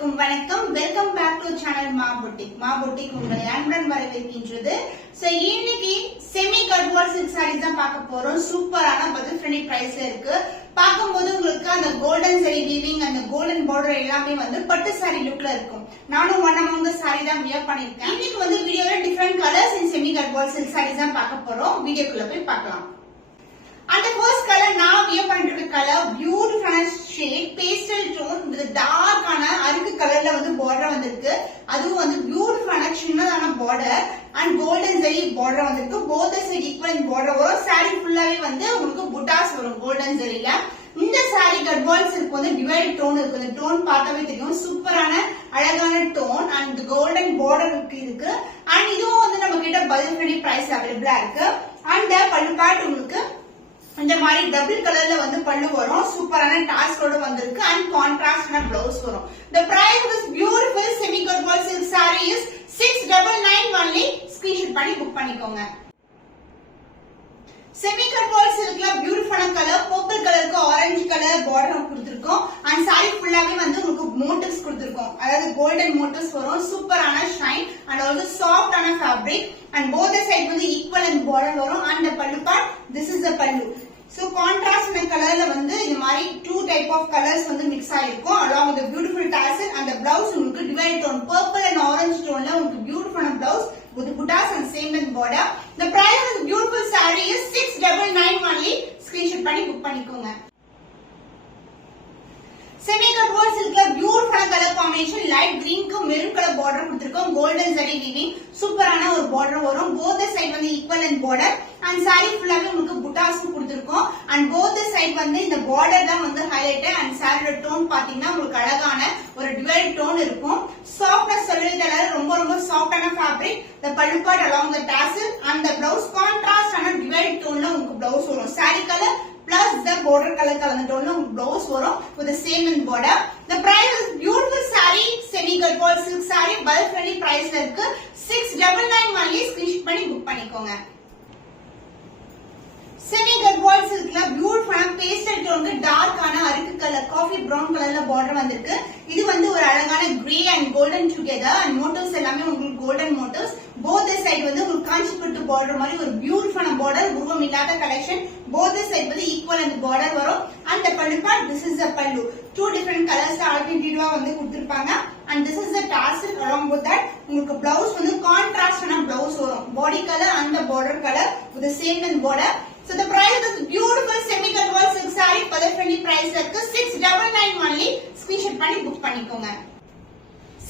அனைவருக்கும் வணக்கம். Welcome back to channel மா பொட்டிக் உங்களை அன்புடன் வரவேற்கின்றது. சோ இன்னைக்கு செமி கட்வால் சில்க் சாரீஸ் தான் பார்க்க போறோம். சூப்பரான பட்ஜெட் ஃப்ரெண்ட்லி பிரைஸ்ல இருக்கு. பார்க்கும்போது உங்களுக்கு அந்த கோல்டன் சரி வீவிங் அந்த கோல்டன் பார்டர் எல்லாமே வந்து பட்டு சாரி லுக்ல இருக்கும். நானும் ஒன் அமௌங் த சாரி தான் வியர் பண்ணிருக்கேன். இன்னைக்கு வந்து வீடியோல different colours in semi Gadwal silk saris தான் பார்க்க போறோம். வீடியோக்குள்ள போய் பார்க்கலாம். And the first color now we are going to color beautiful shade pastel tone with dark ana arukku color la vandu border vandirukku adu vandu beautiful ana chinnadana border and golden zari border vandirukku both the side equal in border varum saree full ave vandu ungalku buttas varum golden zari la இந்த sorry Gadwal silk வந்து divide tone இருக்கு. இந்த tone பார்த்தாவே தெரியும் சூப்பரான அழகான tone and golden border இருக்கு. And இதுவும் வந்து நம்ம கிட்ட பட்ஜெட் ஃப்ரெண்ட்லி பிரைஸ் அவைலபிளா இருக்கு. அண்ட் பல்லு பார்ட் உங்களுக்கு இந்த மாதிரி டபுள் கலர்ல வந்து பல்லு வரும். சூப்பரான டாஸ்கோட வந்திருக்கு அண்ட் கான்ட்ராஸ்டான பிளவுஸ் வரும். The price of this beautiful semi gudwal silk saree is 699 only. Screenshot பண்ணி புக் பண்ணிக்கோங்க. செமி கட்வால் சில்க்ல பியூட்டிஃபுல்லான கலர் பர்பிள் கலருக்கு ஆரஞ்சு கலர் பார்டர் கொடுத்திருக்கோம். அண்ட் சாரி ஃபுல்லாவே வந்து உங்களுக்கு மோட்டிவ்ஸ் கொடுத்திருக்கோம். அதாவது கோல்டன் மோட்டிவ்ஸ் வரும். சூப்பரான ஷைன் அண்ட் ஆல்சோ சாஃப்டான ஃபேப்ரிக் அண்ட் போத் சைடு வந்து ஈக்குவல் அண்ட் பார்டர் வரும். And the pallu part this is the பல்லு. So contrast கலர்ல வந்து இந்த மாதிரி டூ டைப் ஆஃப் கலர்ஸ் வந்து மிக்ஸ் ஆயிருக்கும். along with the beautiful tassel and the blouse உங்களுக்கு divide tone purple and orange டோன்ல உங்களுக்கு பியூட்டிஃபுல்லான blouse with buttas and same with border. The price of the beautiful saree is 699 only. screenshot பண்ணி book பண்ணிக்கோங்க. Semi Gadwal சில்க்ல பியூட்டிஃபுல்லான colour combination light கிரீனுக்கு maroon colour border கொடுத்திருக்கோம். கோல்டன் ஜரி வீவிங் சூப்பரான ஒரு பார்டர் வரும். போத் சைடு வந்து equal and border and sari ஃபுல்லாவே உங்களுக்கு புட்டாஸ் கொடுத்திருக்கோம். அண்ட் போத் சைடு வந்து இந்த பார்டர் தான் வந்து ஹைலைட். அண்ட் சாரியோட டோன் பாத்தீங்கன்னா உங்களுக்கு அழகான ஒரு டிவைட் டோன் இருக்கும். சாஃப்ட்னஸ் சொல்லி கலர் ரொம்ப ரொம்ப சாஃப்டான fabric. the pallu part along the tassel and the blouse contrast ஆன டிவைட் டோன்ல உங்களுக்கு பிளவுஸ் வரும். Sorry colour plus the border color கலந்த டோன்ல உங்களுக்கு blouse வரும் with the same in border. The price is beautiful saree semi gudwal silk saree budget friendly price ல இருக்கு. 699 only. Screenshot பண்ணி book பண்ணிக்கோங்க. செமி கட்வால் சில்க்ல பியூட்டிஃபுல்லான பேஸ்டல் டோனுக்கு டார்க்கான அரிக்கு கலர் காஃபி பிரவுன் கலர்ல பார்டர் வந்திருக்கு. இது வந்து ஒரு அழகான grey and golden together and motives எல்லாமே உங்களுக்கு கோல்டன் மோட்டிவ்ஸ். போத் சைடு வந்து உங்களுக்கு காஞ்சிபட்டு பார்டர் மாதிரி ஒரு பியூட்டிஃபுல்லான பார்டர் உருவம் இல்லாத கலெக்ஷன். போத் சைடு வந்து ஈக்குவல் அந்த பார்டர் வரும். அண்ட் பல்லு பார்ட் திஸ் இஸ் the பல்லு. டூ டிஃபரெண்ட் கலர்ஸ் ஆல்டர்னேட்டிவா வந்து கொடுத்திருப்பாங்க. and this is the tassel along with that உங்களுக்கு blouse வந்து கான்ட்ராஸ்டான blouse வரும். body color and the border color with the same in border. So the price of this beautiful semi gudwal silk saree budget friendly price இருக்கு. 699 only. screenshot பண்ணி book பண்ணிக்கோங்க.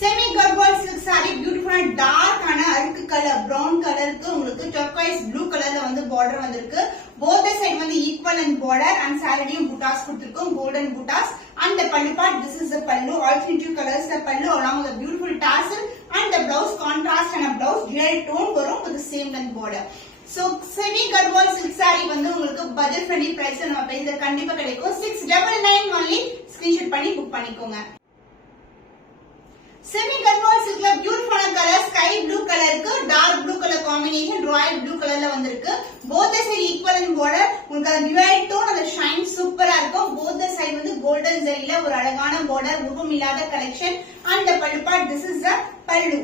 Semi Gadwal silk saree பியூட்டிஃபுல்லான dark ஆன அரிக்கு colour brown கலருக்கு உங்களுக்கு turquoise blue கலர்ல வந்து border வந்திருக்கு. both the side வந்து ஈக்குவல் அண்ட் பார்டர் அண்ட் சாரியும் புட்டாஸ் கொடுத்திருக்கோம் golden buttas. and the pallu part this is the pallu alternative colors the pallu along with the beautiful tassel and the blouse contrast and a blouse dual tone வரும் with the same length border. So semi gudwal silk saree வந்து உங்களுக்கு budget friendly price நம்ம பேச கண்டிப்பா கிடைக்கும். 699 only. screenshot பண்ணி book பண்ணிக்கோங்க. Semi Gadwal சில்க்ல பியூட்டிஃபுல்லான கலர் ஸ்கை ப்ளூ கலருக்கு dark blue colour combination royal blue கலர்ல வந்திருக்கு. Both side equal and border உங்களுக்கு அந்த டிவைட் டோன் அந்த ஷைன் சூப்பரா இருக்கும். போத் சைடு வந்து கோல்டன் ஜரியில ஒரு அழகான பார்டர் உருவம் இல்லாத collection. And the pallu part this is the pallu.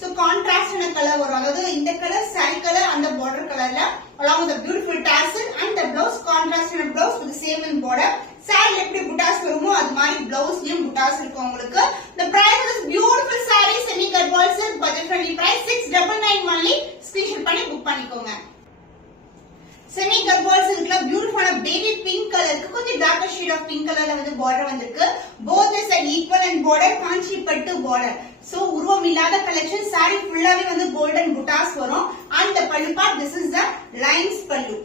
So கான்ட்ராஸ்டான கலர் வரும். அதாவது இந்த கலர் சாரி கலர் அந்த பார்டர் கலர்ல along with the beautiful tassel and the blouse contrasted blouse with the same in border. Sorry எப்படி புட்டாஸ் வருமோ அது மாதிரி பிளவுஸ்லயும் புட்டாஸ் இருக்கும் உங்களுக்கு. The price is beautiful saree semi gudwal silk budget friendly price 699 only. screenshot பண்ணி book பண்ணிக்கோங்க. Semi Gadwal சில்க்ல பியூட்டிஃபுல்லான பேபி பிங்க் கலருக்கு கொஞ்சம் டார்க்கர் ஷேட் ஆஃப் பிங்க் கலர்ல வந்து பார்டர் வந்திருக்கு. both side equal and border காஞ்சிபட்டு பார்டர். சோ உருவம் இல்லாத கலெக்ஷன் சாரி ஃபுல்லாவே வந்து கோல்டன் புட்டாஸ் வரும். and the pallu part this is the lines பல்லு.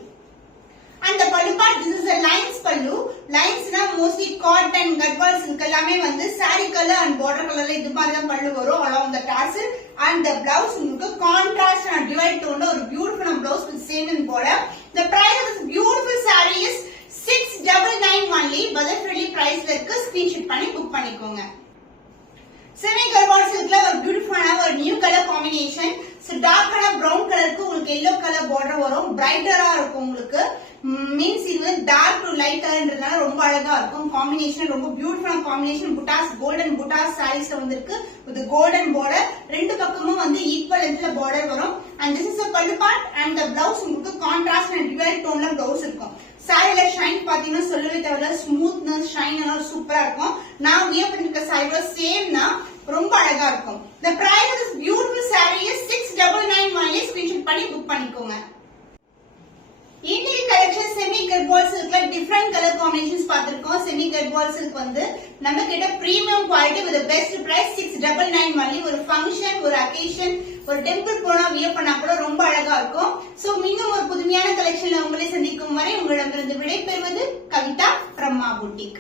and the pallu part this is the lines pallu. lines na mostly cotton gadwal silk எல்லாமே வந்து saree color and border colorல இது மாதிரி தான் பல்லு வரும் along the tassel and the blouse உங்களுக்கு contrast and divide tone ஒரு beautiful blouse with same in border. The price of this beautiful saree is 699 only. budget friendly price ல இருக்கு. screenshot பண்ணி புக் பண்ணிக்கோங்க. செமி கர்வால் சில்க்ல ஒரு பியூட்டிஃபுல்லான ஒரு நியூ கலர் காம்பினேஷன். டார்க்கான பிரவுன் கலருக்கு உங்களுக்கு எல்லோ கலர் பார்டர் வரும். பிரைட்டரா இருக்கும் உங்களுக்கு. மீன்ஸ் இது வந்து டார்க் டு லைட் கலர்ன்றதுனால ரொம்ப அழகா இருக்கும். காம்பினேஷன் ரொம்ப பியூட்டிஃபுல்லான காம்பினேஷன். புட்டாஸ் கோல்டன் புட்டாஸ் சாரீஸ்ல வந்திருக்கு வித் கோல்டன் பார்டர். ரெண்டு பக்கமும் வந்து ஈக்குவல் லென்த்ல பார்டர் வரும். அண்ட் திஸ் இஸ் a பல்லு பார்ட் அண்ட் the blouse உங்களுக்கு கான்ட்ராஸ்ட் அண்ட் டிவைட் டோன்ல பிளவுஸ் இருக்கும். சாரில ஷைன் பாத்தீங்கன்னா சொல்லவே தேவையில்ல. ஸ்மூத்னஸ் ஷைன் எல்லாம் சூப்பரா இருக்கும். நான் வியர் பண்ணிருக்க சாரியோட சேம்னா ரொம்ப அழகா இருக்கும். The price of this beautiful saree is 699 only. Screenshot பண்ணி புக் பண்ணிக்கோங்க. இன்னைக்கு கலெக்ஷன் செமி கர்வால் சில்க்ல டிஃபரண்ட் கலர் காம்பினேஷன்ஸ் பார்த்திருக்கோம். செமி கர்வால் சில்க் வந்து நம்ம கிட்ட premium quality with best price 699 only. ஒரு ஃபங்க்ஷன், ஒரு அகேஷன், ஒரு டெம்பிள் போனா வியர் பண்ணா கூட ரொம்ப அழகா இருக்கும். சோ இன்னும் ஒரு புதுமையான கலெக்ஷன்ல உங்களை சந்திக்கும் வரை உங்களிடமிருந்து விடைபெறுவது கவிதா from Ma Boutique.